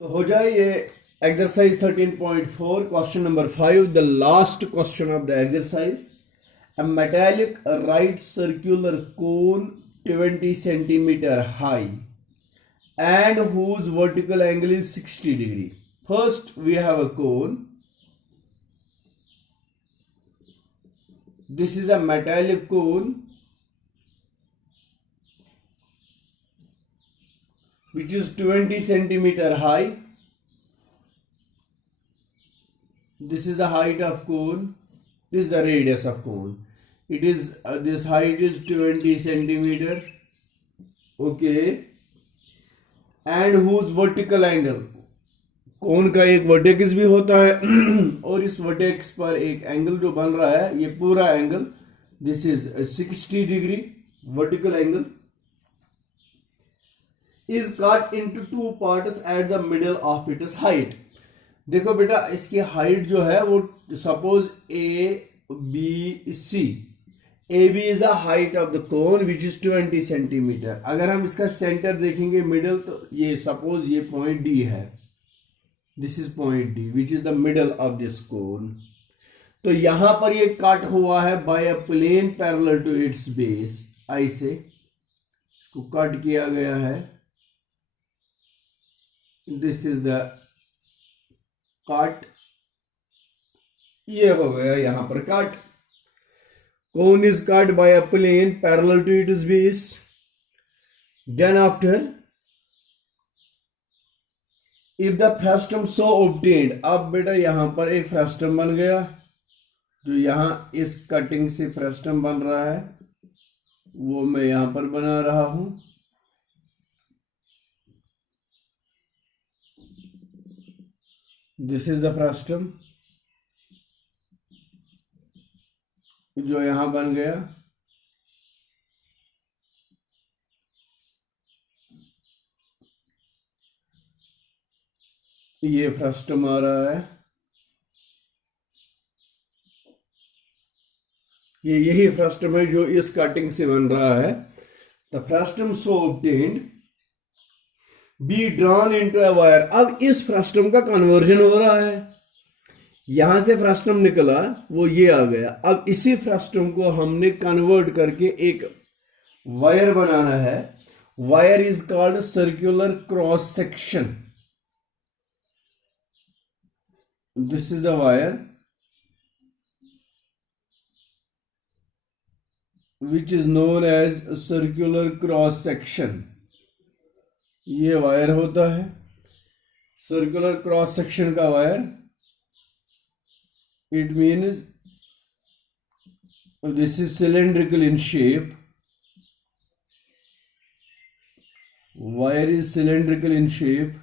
तो हो जाए ये exercise 13.4 question number 5 the last question of the exercise a metallic right circular cone 20 centimeter high and whose vertical angle is 60 degree. First we have a cone. This is a metallic cone which is 20 centimeter high. This is the height of cone. This is the radius of cone. It is this height is 20 centimeter. Okay. And whose vertical angle? कोन का एक vertex भी होता है और इस vertex पर एक angle जो बन रहा है ये पूरा angle this is 60 degree vertical angle is cut into two parts at the middle of its height. देखो बेटा इसकी हाइट जो है वो suppose A B C. A B is the height of the cone which is 20 centimetre. अगर हम इसका centre देखेंगे मिडल तो ये सपोज ये पॉइंट डी है. This is point D which is the middle of this cone. तो यहां पर ये कट हुआ है by a plane parallel to its base. ऐसे इसको कट किया गया है. This is the cut. ये हो गया यहां पर cut. Cone is cut by a plane parallel to its base. Then after, if the frustum so obtained, अब बेटा यहां पर एक फ्रस्टम बन गया जो यहां इस कटिंग से फ्रस्टम बन रहा है वो मैं यहां पर बना रहा हूं. दिस इज द फ्रस्टम जो यहां बन गया. ये फ्रस्टम आ रहा है. ये यही फ्रस्टम है जो इस कटिंग से बन रहा है. The frustum so obtained be drawn into a wire. अब इस फ्रस्टम का कन्वर्जन हो रहा है. यहां से फ्रस्टम निकला वो ये आ गया. अब इसी फ्रस्टम को हमने कन्वर्ट करके एक वायर बनाना है. Wire is called circular cross section. This is the wire which is known as circular cross section. ये वायर होता है सर्कुलर क्रॉस सेक्शन का wire. It means this is cylindrical in shape. Wire is cylindrical in shape.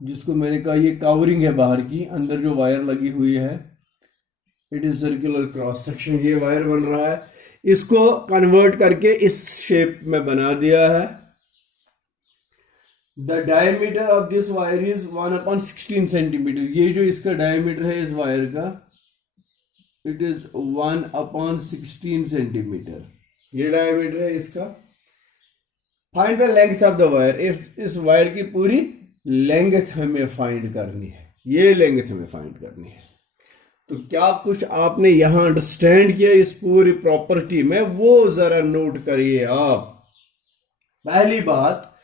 जिसको मैंने कहा ये covering है बाहर की. अंदर जो वायर लगी हुई है it is circular cross section. ये वायर बन रहा है. इसको कन्वर्ट करके इस शेप में बना दिया है. The diameter of this wire is 1/16 centimetre. ये जो इसका डायमीटर है इस वायर का इट इज 1/16 सेंटीमीटर. ये डायमीटर है इसका. Find the length of the wire. इस वायर की पूरी लेंथ हमें फाइंड करनी है. ये लेंथ हमें फाइंड करनी है. तो क्या कुछ आपने यहां अंडरस्टैंड किया इस पूरी प्रॉपर्टी में वो जरा नोट करिए आप. पहली बात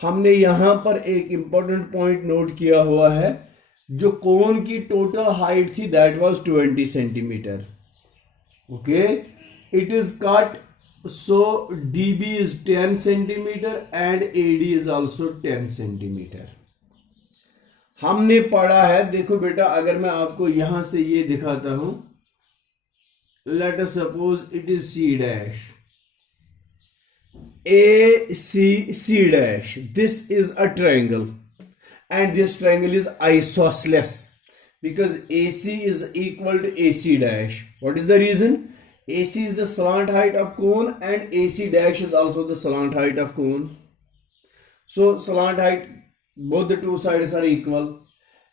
हमने यहां पर एक इंपॉर्टेंट पॉइंट नोट किया हुआ है. जो कोन की टोटल हाइट थी that was 20 centimetre. Okay. It is cut so db is 10 centimetre and ad is also 10 centimetre. हमने पढ़ा है. देखो बेटा अगर मैं आपको यहां से ये दिखाता हूं. Let us suppose it is c dash. AC dash. This is a triangle and this triangle is isosceles because AC is equal to AC dash. What is the reason? AC is the slant height of cone and AC dash is also the slant height of cone. So slant height, both the two sides are equal.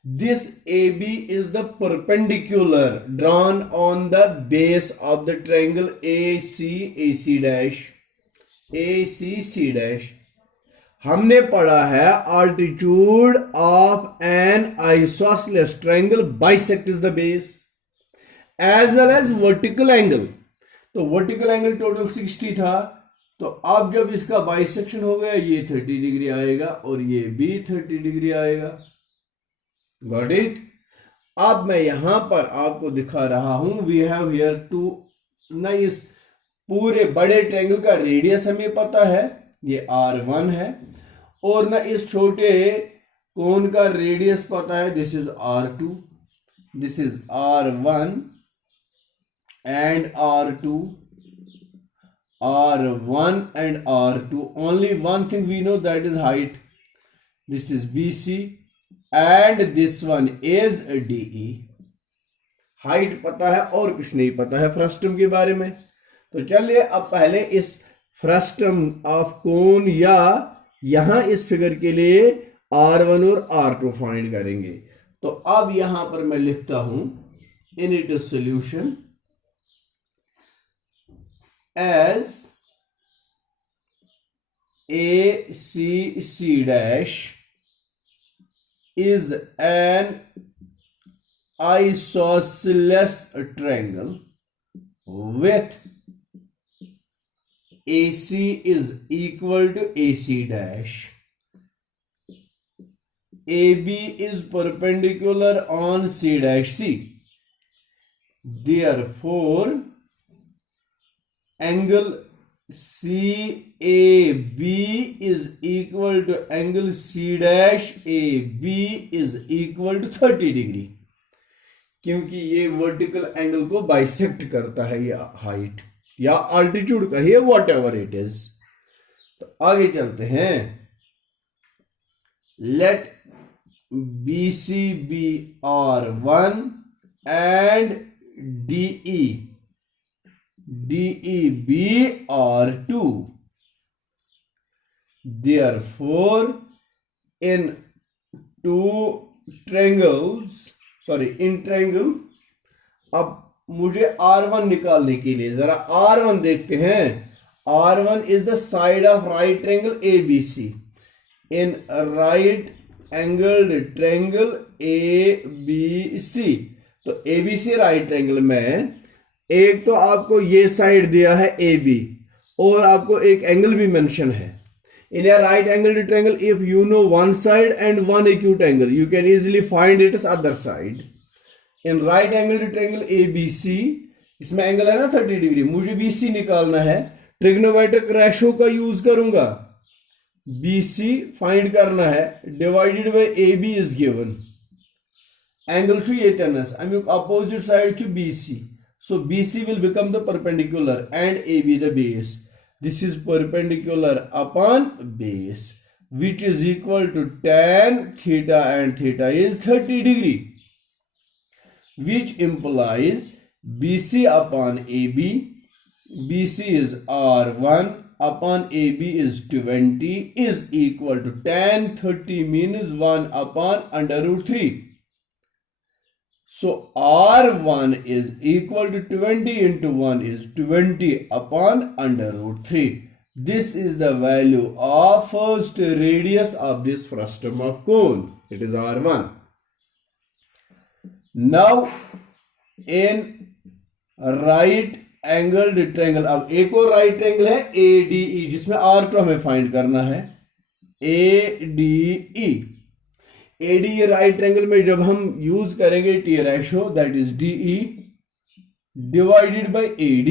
This AB is the perpendicular drawn on the base of the triangle AC dash. ACC dash. हमने पढ़ा है altitude of an isosceles triangle bisects the base as well as vertical angle. तो vertical angle total 60 था, तो अब जब इसका bisection हो गया ये 30 डिग्री आएगा और ये भी 30 डिग्री आएगा. Got it. अब मैं यहां पर आपको दिखा रहा हूं, वी हैव हियर टू. ना इस पूरे बड़े ट्रायंगल का रेडियस हमें पता है, ये R1 है, और ना इस छोटे कोन का रेडियस पता है, this is R2, this is R1 and R2, R1 and R2. Only one thing we know, that is height. This is BC and this one is DE. Height पता है और कुछ नहीं पता है फ्रस्टम के बारे में. तो चलिए अब पहले इस फ्रस्टम ऑफ कोन या यहां इस फिगर के लिए R1 और R2 फाइंड करेंगे. तो अब यहां पर मैं लिखता हूं in it solution as ACC dash is an isosceles triangle with AC is equal to AC dash, AB is perpendicular on C dash C. Therefore angle CAB is equal to angle C dash AB is equal to 30 degree, क्योंकि ये vertical angle को bisect करता है, या height या altitude का ही, whatever it is. तो आगे चलते हैं. Let BC be R1 and DE be R2. Therefore in triangle, अब मुझे R1 निकालने के लिए जरा R1 देखते हैं. R1 is the side of right triangle ABC. In right angled triangle ABC, तो ABC राइट ट्रायंगल में एक तो आपको ये साइड दिया है AB और आपको एक एंगल भी मेंशन है. इन a right angled triangle, if you know one side and one acute angle, you can easily find its other side. In right angled triangle ABC, इसमें एंगल है ना 30 डिग्री, मुझे BC निकालना है. ट्रिग्नोमेट्रिक रेशो का use करूंगा, BC find करना है, divided by AB is given. Angle छू ये तनस अमुक अपोजिट साइड छू BC. So BC will become the perpendicular and AB the base. This is perpendicular upon base, which is equal to tan theta, and theta is 30 degree, which implies BC upon AB. BC is R1 upon AB is 20 is equal to tan 30 means 1 upon under root 3. So R1 is equal to 20 into 1 is 20 upon under root 3. This is the value of first radius of this frustum of cone. It is R1. Now in right angled triangle, अब एक और right triangle है ADE जिसमें R2 हमें find करना है. ADE ADE right triangle में जब हम यूज करेंगे T ratio, that is DE divided by AD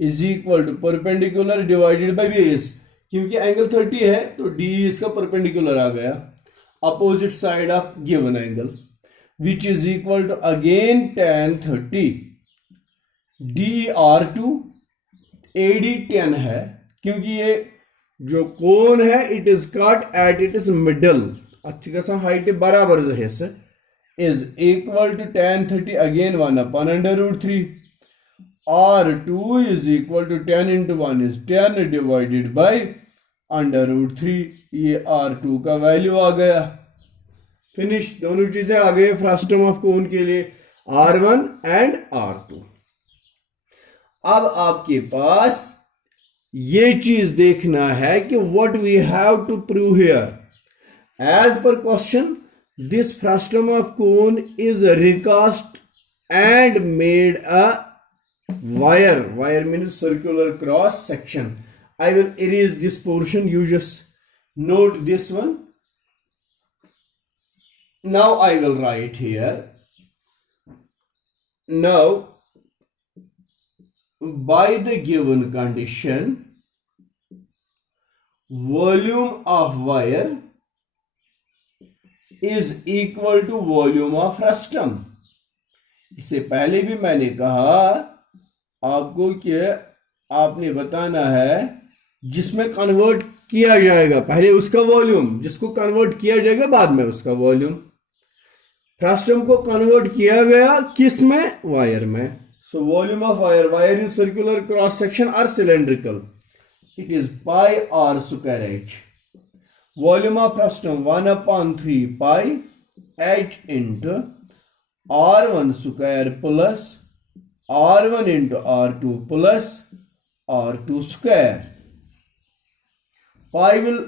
is equal to perpendicular divided by base. क्योंकि एंगल 30 है तो DE इसका परपेंडिकुलर आ गया, opposite side of given angle, which is equal to again tan 30. DE R2, AD 10 है, क्योंकि ये जो कोन है it is cut at it is middle, अच्छी खासा हाइट बराबर जहेस, is equal to tan 30 again 1 upon under root 3. R2 is equal to 10 into 1 is 10 divided by under root 3. ये R2 का वैल्यू आ गया. फिनिश. दोनों चीजें आ गई फ्रस्टम ऑफ कोन के लिए, R1 एंड R2. अब आपके पास ये चीज देखना है कि what we have to prove here as per question this frustum of cone is recast and made a wire means circular cross section. I will erase this portion, you just note this one. Now I will write here, now by the given condition volume of wire is equal to volume of frustum. इससे पहले भी मैंने कहा आपको कि आपने बताना है जिसमें कन्वर्ट किया जाएगा पहले उसका वॉल्यूम, जिसको कन्वर्ट किया जाएगा बाद में उसका वॉल्यूम। फ्रस्टम को कन्वर्ट किया गया किस में? वायर में। So volume of wire is circular cross section और cylindrical, it is pi R square H. Volume of frustum 1/3 pi H into R1 square plus R1 into R2 plus R2 square. Pi will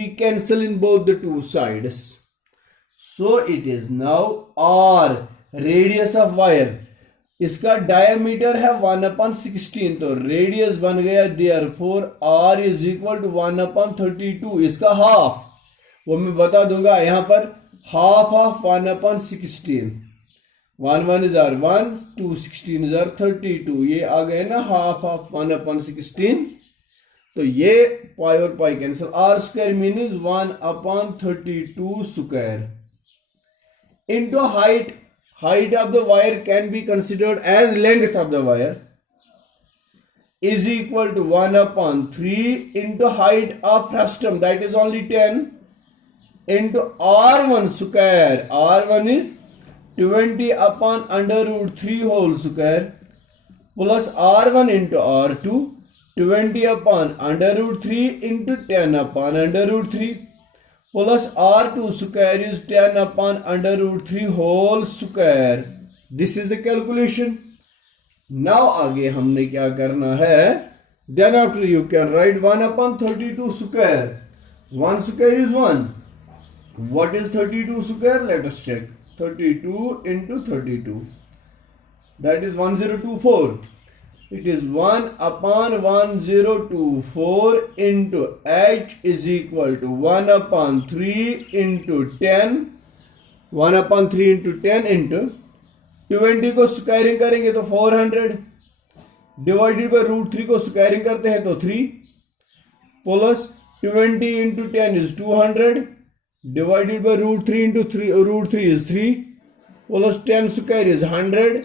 be cancelled in both the two sides. So it is now R, radius of wire. इसका diameter है 1/16, तो radius बन गया therefore R is equal to 1/32, इसका half, वो मैं बता दूंगा यहाँ पर, half of 1/16, 1 1 is R 1, 2 16 is R 32, ये आ गए ना हाफ ऑफ 1/16, तो ये पाई और pi cancel, R square means 1/32 square into height. Height of the wire can be considered as length of the wire is equal to 1/3 into height of frustum that is only 10 into R1 square, R1 इज 20/√3 whole square plus R1 into R2 20/√3 into 10/√3 plus R2 square is 10/√3 whole square. This is the calculation. Now आगे हमने क्या करना है? Then after you can write 1/32 square. 1 square is 1. What is 32 square? Let us check. 32 into 32, that is 1024. It is 1/1024 into h is equal to 1/3 into 10, 1/3 into 10 into 20 को squaring करेंगे तो 400 divided by √3 को squaring करते हैं तो 3 plus 20 into 10 is 200 divided by √3 into 3 is 3 plus 10 square is 100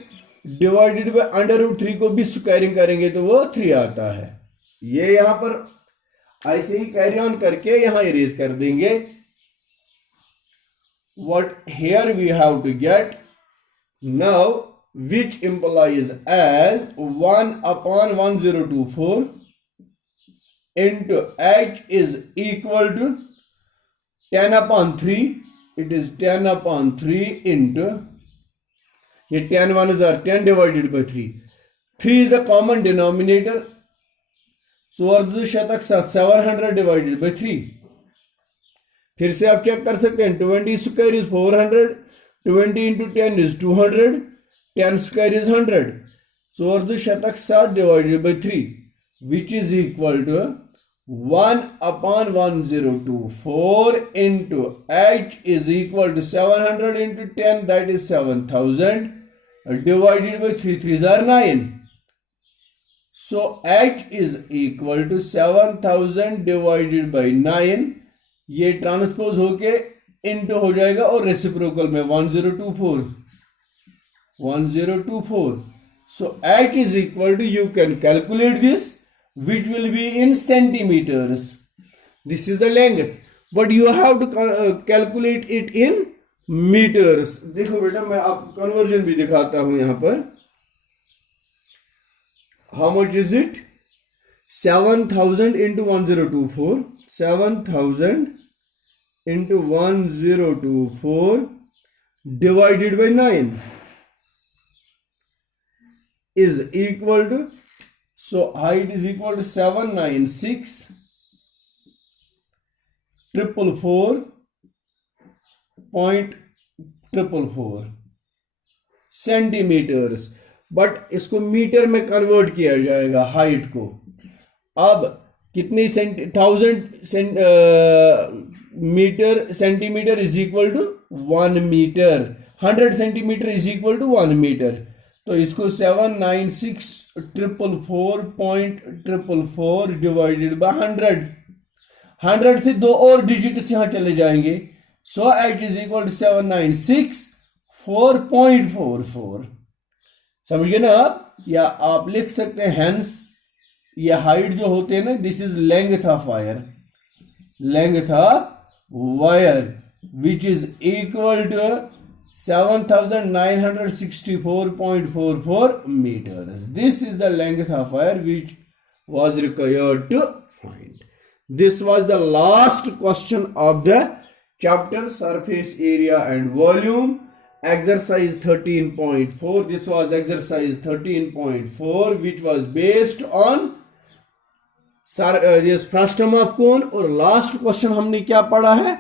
divided by √3 को भी squaring करेंगे तो वो 3 आता है। ये यहां पर ऐसे ही कैरी ऑन करके यहां इरेज कर देंगे। what here we have to get now, which implies as 1/1024 into h is equal to 10/3, it is 10/3 into, ये 10 1 is 10 divided by 3, 3 is a common denominator, so अर्ध शतक 700 divided by 3। फिर से आप चेक कर सकते हैं, 20 square is 400, 20 into 10 is 200, 10 square is 100, so अर्ध शतक 7 divided by 3 which is equal to 1/1024 into h is equal to 700 into 10, that is 7000 divided by 3 3s are 9. So h is equal to 7000 divided by 9, ये transpose होके into हो जाएगा और reciprocal में 1024। So h is equal to, you can calculate this, which will be in centimeters. This is the length, but you have to calculate it in meters. देखो बेटा मैं आपको कन्वर्जन भी दिखाता हूं यहां पर। How much is it? 7000 into 1024, 7000 into 1024 divided by 9 is equal to, So height is equal to 796,444.444 centimetres, but इसको मीटर में कन्वर्ट किया जाएगा हाइट को। अब कितनी 1000 metre centimetre is equal to 1 metre, 100 centimetre is equal to 1 metre. तो इसको 796,444.444 divided by 100 से दो और डिजिट्स यहां चले जाएंगे। So H is equal to 796,4.44। समझ गए ना आप? या आप लिख सकते हैं हेंस, ये हाइट जो होते हैं ना, this is length of wire, length of wire which is equal to 7,964.44 meters. This is the length of wire which was required to find. This was the last question of the chapter surface area and volume, exercise 13.4. This was exercise 13.4 which was based on this frustum of cone। और last question हमने क्या पढ़ा है,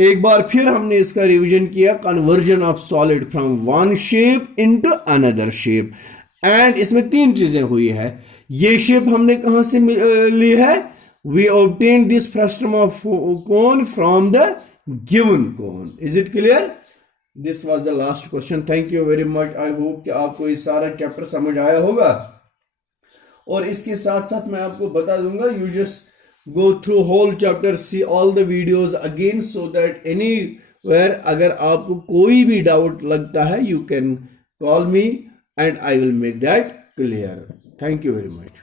एक बार फिर हमने इसका revision किया, conversion of solid from one shape into another shape. And इसमें तीन चीजें हुई है। ये शेप हमने कहां से ली है, we obtain this frustum of cone from the given cone. Is it clear? This was the last question. Thank you very much. I hope कि आपको ये सारा चैप्टर समझ आया होगा। और इसके साथ साथ मैं आपको बता दूंगा, you just go through whole chapter, see all the videos again, so that anywhere अगर आपको कोई भी डाउट लगता है, you can call me and I will make that clear. Thank you very much.